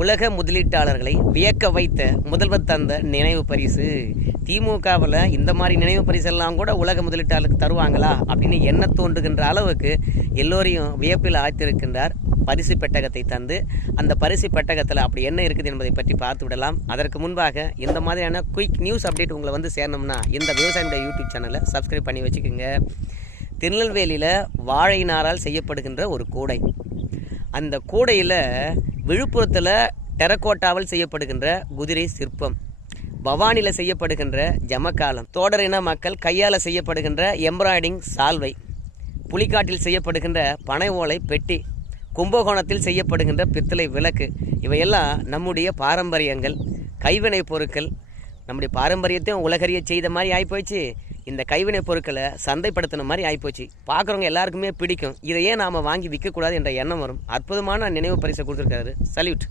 உலக முதலீட்டாளர்களை வியக்க வைத்த முதல்வர் தந்த நினைவு பரிசு. திமுகவில் இந்த மாதிரி நினைவு பரிசெல்லாம் கூட உலக முதலீட்டாளருக்கு தருவாங்களா அப்படின்னு எண்ண தோன்றுகின்ற அளவுக்கு எல்லோரையும் வியப்பில் ஆழ்த்திருக்கின்றார். பரிசு பெட்டகத்தை தந்து அந்த பரிசு பெட்டகத்தில் அப்படி என்ன இருக்குது என்பதை பற்றி பார்த்து விடலாம். அதற்கு முன்பாக இந்த மாதிரியான குயிக் நியூஸ் அப்டேட் உங்களை வந்து சேரணும்னா இந்த விவசாயினுடைய யூடியூப் சேனலை சப்ஸ்கிரைப் பண்ணி வச்சுக்கோங்க. திருநெல்வேலியில் வாழை நாரால் செய்யப்படுகின்ற ஒரு கூடை. அந்த கூடையில் விழுப்புரத்தில் டெரக்கோட்டாவில் செய்யப்படுகின்ற குதிரை சிற்பம், பவானியில் செய்யப்படுகின்ற ஜமக்காலம், தோடர் இன மக்கள் கையால் செய்யப்படுகின்ற எம்ப்ராய்டிங் சால்வை, புலிக்காட்டில் செய்யப்படுகின்ற பனை ஓலை பெட்டி, கும்பகோணத்தில் செய்யப்படுகின்ற பித்தளை விளக்கு, இவையெல்லாம் நம்முடைய பாரம்பரியங்கள், கைவினை பொருட்கள். நம்முடைய பாரம்பரியத்தையும் உலகறிய செய்த மாதிரி ஆகிப்போச்சு. இந்த கைவினை பொருட்களை சந்தைப்படுத்தின மாதிரி ஆகிப்போச்சு. பார்க்குறவங்க எல்லாருக்குமே பிடிக்கும். இதையே நாம் வாங்கி விற்கக்கூடாது என்ற எண்ணம் வரும். அற்புதமான நினைவு பரிசை கொடுத்துருக்காரு. சல்யூட்.